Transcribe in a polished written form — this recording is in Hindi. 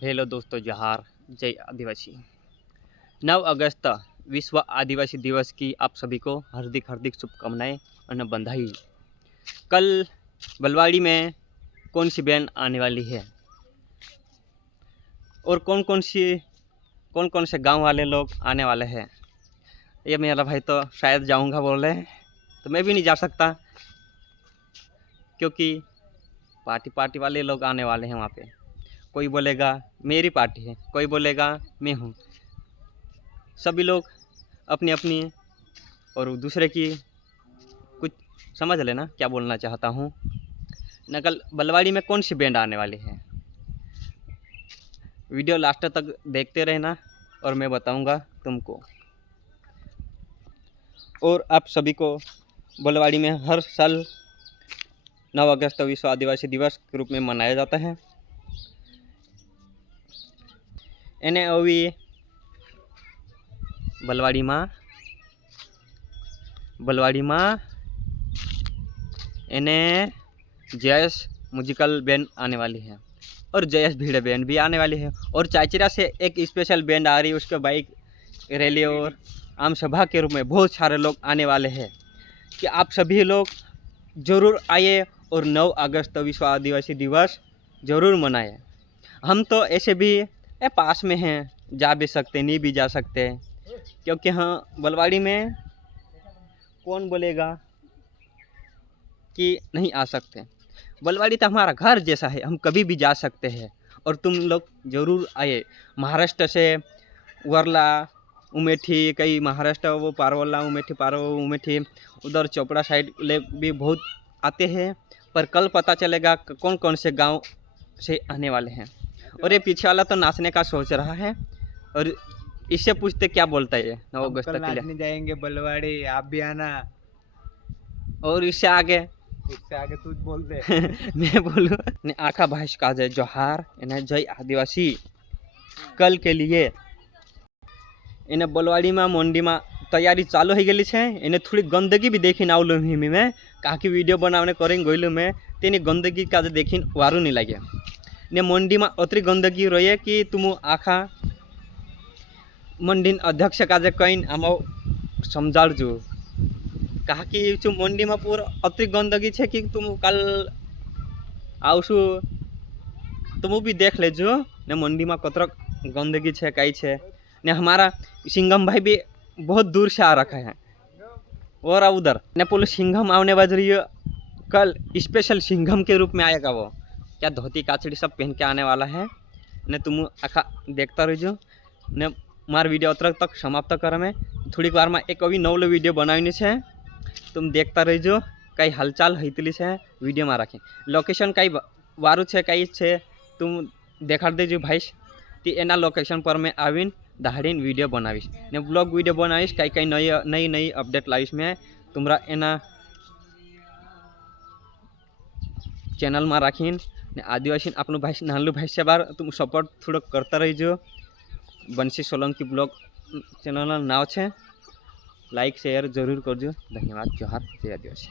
हेलो दोस्तों, जोहार, जय आदिवासी। 9 अगस्त विश्व आदिवासी दिवस की आप सभी को हार्दिक हार्दिक शुभकामनाएं और बधाई। कल बलवाड़ी में कौन सी बैंड आने वाली है और कौन कौन से गांव वाले लोग आने वाले हैं, ये मेरा भाई तो शायद जाऊंगा बोल रहे हैं, तो मैं भी नहीं जा सकता क्योंकि पार्टी वाले लोग आने वाले हैं वहाँ पे। कोई बोलेगा मेरी पार्टी है, कोई बोलेगा मैं हूँ। सभी लोग अपनी अपनी और दूसरे की कुछ समझ लेना क्या बोलना चाहता हूँ। नकल बलवाड़ी में कौन सी बैंड आने वाली है, वीडियो लास्ट तक देखते रहना और मैं बताऊँगा तुमको। और आप सभी को बलवाड़ी में हर साल 9 अगस्त विश्व आदिवासी दिवस के रूप में मनाया जाता है। एने अभी बलवाड़ी माँ एने जयस म्यूजिकल बैंड आने वाली है और जयस भीड़े बैंड भी आने वाली है और चाचिरा से एक स्पेशल बैंड आ रही है, उसके बाइक रैली और आम सभा के रूप में बहुत सारे लोग आने वाले हैं। कि आप सभी लोग ज़रूर आइए और 9 अगस्त विश्व आदिवासी दिवस ज़रूर मनाएं। हम तो ऐसे भी पास में हैं, जा भी सकते नहीं भी जा सकते, क्योंकि हाँ बलवाड़ी में कौन बोलेगा कि नहीं आ सकते। बलवाड़ी तो हमारा घर जैसा है, हम कभी भी जा सकते हैं और तुम लोग ज़रूर आए। महाराष्ट्र से वर्ला उमेठी, कई महाराष्ट्र वो पारवला उमेठी उधर चोपड़ा साइड ले भी बहुत आते हैं, पर कल पता चलेगा कौन कौन से गांव से आने वाले हैं। और ये पीछे वाला तो नाचने का सोच रहा है और इससे पूछते क्या बोलता है ये 9 अगस्त के लिए नाचने जाएंगे बलवाड़ी, आप भी आना। और इससे आगे तू बोल दे। मैं बोलूँ ने आखा भाष का जय जोहार इन्हें जय आदिवासी। कल के लिए इन्हें बलवाड़ी में मंडी में तैयारी चालू हो गई है। इन्हें थोड़ी गंदगी भी देखी नाउलू में काकी वीडियो बनाने करें गईलू में तेनी गंदगी का देखी वारू नहीं लगे ने मंडी में अतरी गंदगी रही कि तुम आखा मंडी अध्यक्ष का कहीं आम समझाड़जू कहा कि जो मंडी में पूरा अतरी गंदगी है कि तुम कल आवशु तुम भी देख लेजो ने मंडी में कतरा गंदगी है कई है ने। हमारा सिंघम भाई भी बहुत दूर से आ रखा है और उधर ने बोलो सिंघम आने बज रही है। कल स्पेशल सिंघम के रूप में आएगा वो, क्या धोती काचड़ी सब पहन के आने वाला है ने। तुम आखा देखता रहो ने मार वीडियो अतर तक समाप्त कर में थोड़ी बार में एक अभी नवलो वीडियो बनानी है, तुम देखता रहो कई हलचाल होती है वीडियो में राखी। लोकेशन कई वारू है कई है तुम देखा देजो भाई ती एना लोकेशन पर मैं आवीन दाहड़ीन वीडियो बनावीश ने ब्लॉग वीडियो बनावीश कई कई नई अपडेट लावीश में तुम्हारा एना चैनल में राखीन ने। आदिवासी अपनो भाई नानलू भाई से बार तुम सपोर्ट थोड़ा करता रहीजो। बंसी सोलंकी ब्लॉग चैनल नाव है, लाइक शेयर जरूर करजो। धन्यवाद। जोहार, जय आदिवासी।